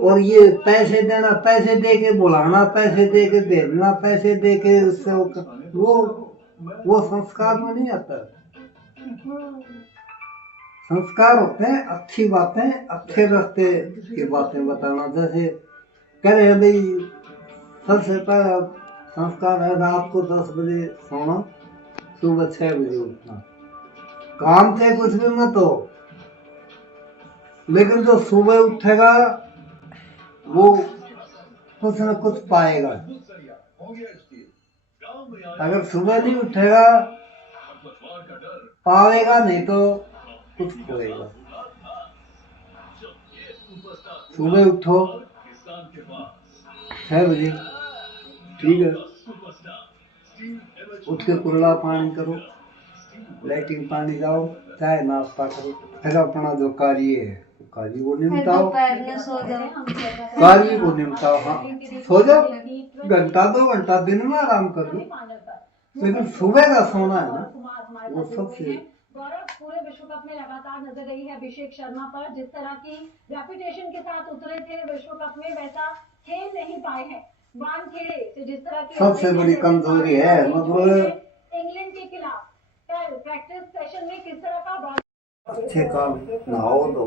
और ये पैसे देना, पैसे दे के बुलाना, पैसे दे के भेजना, पैसे दे के उससे वो संस्कार में नहीं आता। संस्कार होते हैं अच्छी बातें, अच्छे रास्ते की बातें बताना। जैसे कह रहे भाई सबसे पहला संस्कार है रात को 10 बजे सोना, सुबह 6 बजे उठना। काम से कुछ भी मत हो, लेकिन जो सुबह उठेगा वो कुछ न कुछ पाएगा। अगर सुबह नहीं उठेगा पाएगा नहीं तो कुछ खोएगा। सुबह उठो 6 बजे, ठीक है, उठ के कुल्ला पानी करो, लैट्रिन पानी जाओ, चाय नाश्ता करो, फिर अपना जो कार्य है कार्य को निपटाओ, कार्य को निपटाओ। हाँ सो जाओ, घंटा 2 घंटा दिन में आराम कर लो, लेकिन सुबह का सोना है ना वो सबसे। गौरव, पूरे विश्व कप में लगातार नजर रही है अभिषेक शर्मा पर। जिस तरह की रेपुटेशन के साथ उतरे थे विश्व कप में, वैसा खेल नहीं पाए हैं। वानखेड़े से जिस तरह की सबसे बड़ी कमजोरी है मतलब इंग्लैंड के खिलाफ कल प्रैक्टिस सेशन में किस तरह का अच्छे काम, नहाओ धो,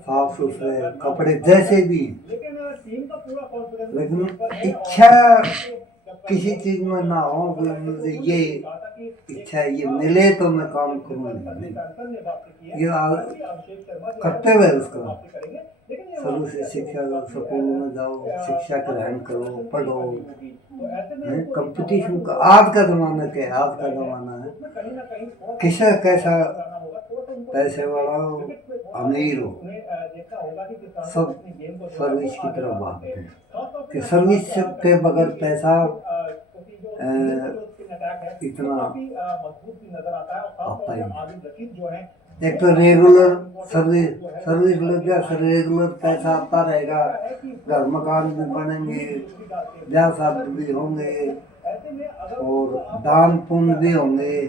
साफ सुथरे कपड़े जैसे भी, लेकिन इच्छा किसी चीज में ना हो, मुझे ये इच्छा ये मिले तो मैं काम करूँ, ये करते हुए उसका शुरू से शिक्षा स्कूल में जाओ, शिक्षा ग्रहण करो, पढ़ो। कंपटीशन का आज का जमाना क्या है, आज का जमाना है किसा कैसा पैसे वाला हो अमीर हो, सब सर्विस की तरफ भागते हैं कि सर्विस के बगैर पैसा इतना आता ही नहीं। एक तो रेगुलर सर्विस लग गया, रेगुलर पैसा आता रहेगा, घर मकान भी बनेंगे, ब्याह शादी भी होंगे और दान पुण्य भी होंगे,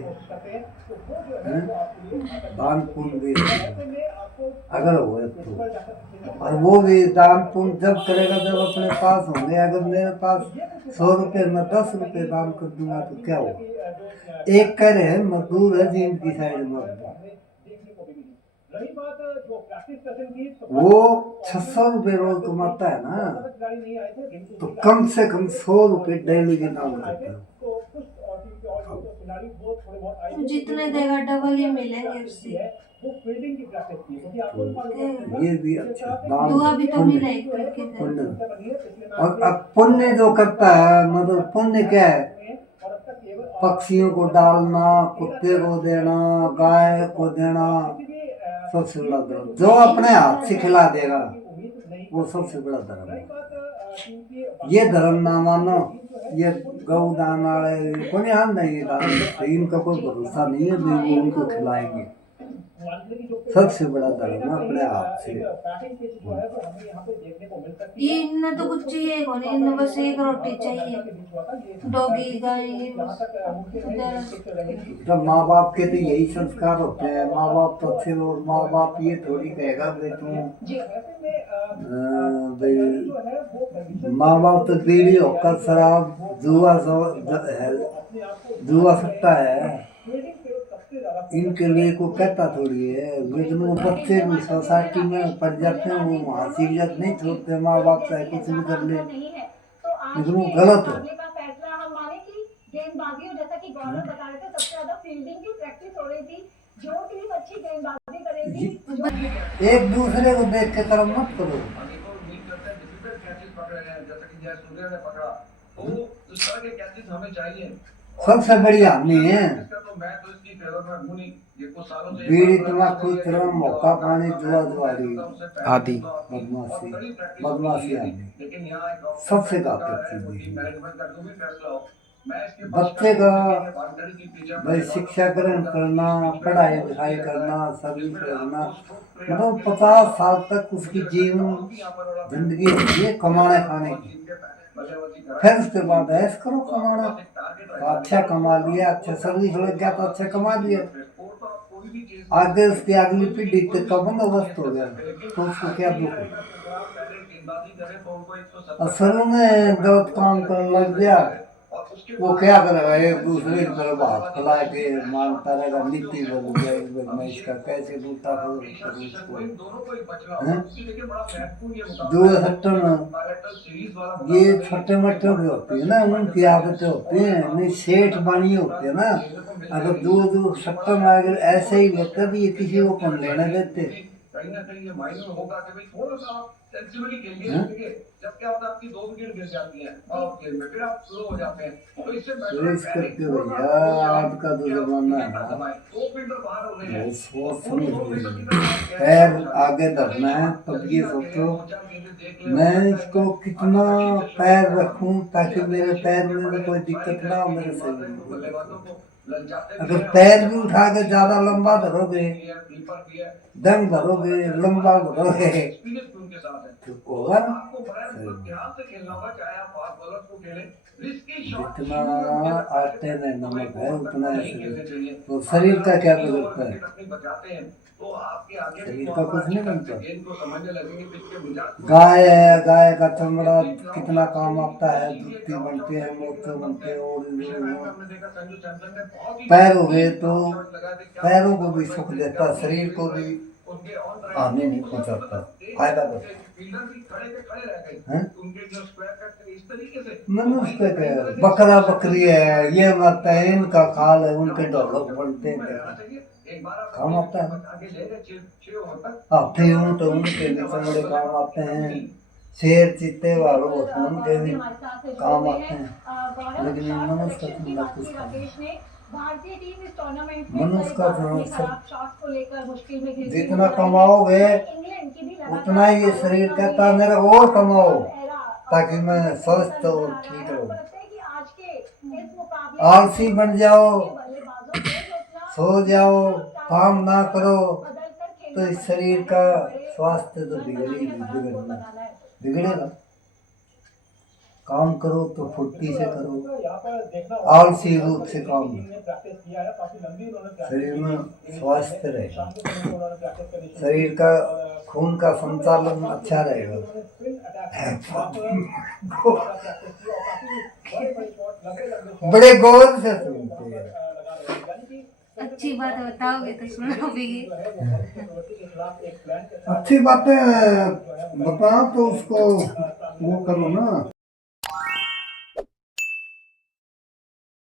दान पुण्य भी होंगे अगर हो तो। और वो भी दान पुण्य जब करेगा जब अपने पास होंगे। अगर मेरे पास 100 रुपये में 10 रुपये दान कर दूंगा तो क्या होगा। एक कह रहे हैं मजदूर है जींद की साइड में, वो 600 रुपये रोज कमाता है ना, तो कम से कम 100 रुपये डेली के दान करता है। जितने देगा डबल ही मिलेंगे उससे। ये भी अच्छा दुआ भी तो मिले पुण्य। और अब पुण्य जो करता है मतलब पुण्य क्या है, पक्षियों को डालना, कुत्ते को देना, गाय को देना, सबसे बड़ा धर्म। जो अपने हाथ से खिला देगा वो सबसे बड़ा धर्म है। ये धर्म ना मानो, ये गौ दान वाले को नहीं आन नहीं दान, इनका कोई भरोसा नहीं है वो उनको खिलाएंगे। सबसे बड़ा धर्म है अपने हाथ से। ये इन्हें तो कुछ चाहिए कौन, इन्हें बस एक रोटी चाहिए, डॉगी गाय। जब माँ बाप के तो यही संस्कार होते हैं, माँ बाप तो अच्छे लोग, माँ बाप ये थोड़ी कहेगा भाई तुम माँ बाप तो बीड़ी होकर शराब जुआ सकता है, इनके लिए को कहता थोड़ी है। लेकिन वो बच्चे भी सोसाइटी में पड़ जाते हैं, वो वहाँ सीरियत नहीं छोड़ते, माँ बाप चाहे कुछ भी कर ले, लेकिन वो गलत है। गेंदबाजी, और जैसा कि गौरव बता रहे थे सबसे ज्यादा फील्डिंग की प्रैक्टिस हो रही थी, जो टीम अच्छी गेंदबाजी करेगी। एक दूसरे को देख के तरफ मत करो। सबसे बढ़िया नहीं है बीड़ी तम्बाकू चरम मौका पानी जुआ जुआरी आदि बदमाशी आदि सबसे घातक चीज है। बच्चे का भाई शिक्षा ग्रहण करना, पढ़ाई लिखाई करना, सर्विस करना, मतलब 50 साल तक उसकी जीवन जिंदगी है कमाने खाने की। फिर उसके बाद ऐश करो कमाना, तो अच्छा कमा लिया, अच्छा सर्विस लग गया तो अच्छा कमा लिया, आगे उसकी अगली पीढ़ी तक का बंदोबस्त हो गया तो उसको क्या दुख है। असल में गलत काम करने लग गया, वो क्या करेगा, एक दूसरे की तरफ हाथ फैला के मानता रहेगा, नीति बदल जाएगी, मैं इसका कैसे बूटा करूं उसको, हैं? जो सट्टन ये छोटे मोटे भी होते हैं ना, उनकी आदतें होती हैं, नहीं सेठ बानी होते हैं ना। अगर दो सट्टन अगर ऐसे ही लेते तो ये किसी को कौन लेने देते, कहीं ना कहीं ये मायने होगा कि भाई थोड़ा सा आप सेंसिबली खेलिए, हैं? देखिए जब क्या होता है आपकी 2 विकेट गिर जाती हैं और गेम में फिर आप स्लो हो जाते हैं, तो इससे रेस करके भैया आज का जो जमाना है ना, 2 फील्डर बाहर हो गए हैं, वो सोच समझ लीजिए, पैर आगे धरना है तब ये सोचो मैं इसको कितना पैर रखूं ताकि मेरे पैर में कोई दिक्कत ना हो, मेरे शरीर में कोई दिक्कत हो। अगर पैर भी उठा के ज्यादा लंबा धरोगे, दम भरोगे, लंबा भरोगे तो होगा ना। जितना आटे में नमक है उतना है शरीर, तो शरीर का क्या बिगड़ता है, शरीर का कुछ नहीं बनता। गाय है, गाय का चमड़ा कितना काम आता है, जूती बनते हैं, मोचे बनते हैं, और पैर हो गए तो पैरों को भी सुख देता, शरीर को भी हानि नहीं पहुंचाता, फायदा करता है। मनुष्य क्या है, बकरा बकरी है, ये मरता है, इनका खाल है, उनके ढोलक बनते हैं, काम आता है। हाथी ऊंट उनके भी चमड़े काम आते हैं, शेर चीते वालों उनके भी काम आते हैं, लेकिन मनुष्य का चमड़ा कुछ काम नहीं। भारतीय टीम इस टूर्नामेंट मनुष्य का में सब शॉट्स को लेकर मुश्किल में घिर जितना कमाओगे उतना ही ये शरीर कहता है मेरा और कमाओ ताकि मैं स्वस्थ और ठीक रहूं। आलसी बन जाओ, सो जाओ, काम ना करो तो इस शरीर का स्वास्थ्य तो बिगड़ेगा। काम करो तो फुर्ती से करो, आलसी रूप से काम शरीर में स्वास्थ्य रहेगा, शरीर का खून का संचालन अच्छा रहेगा। बड़े गौर से सुनते हैं, अच्छी बात बताओगे तो सुनो भी। अच्छी बातें बताओ तो उसको वो करो ना।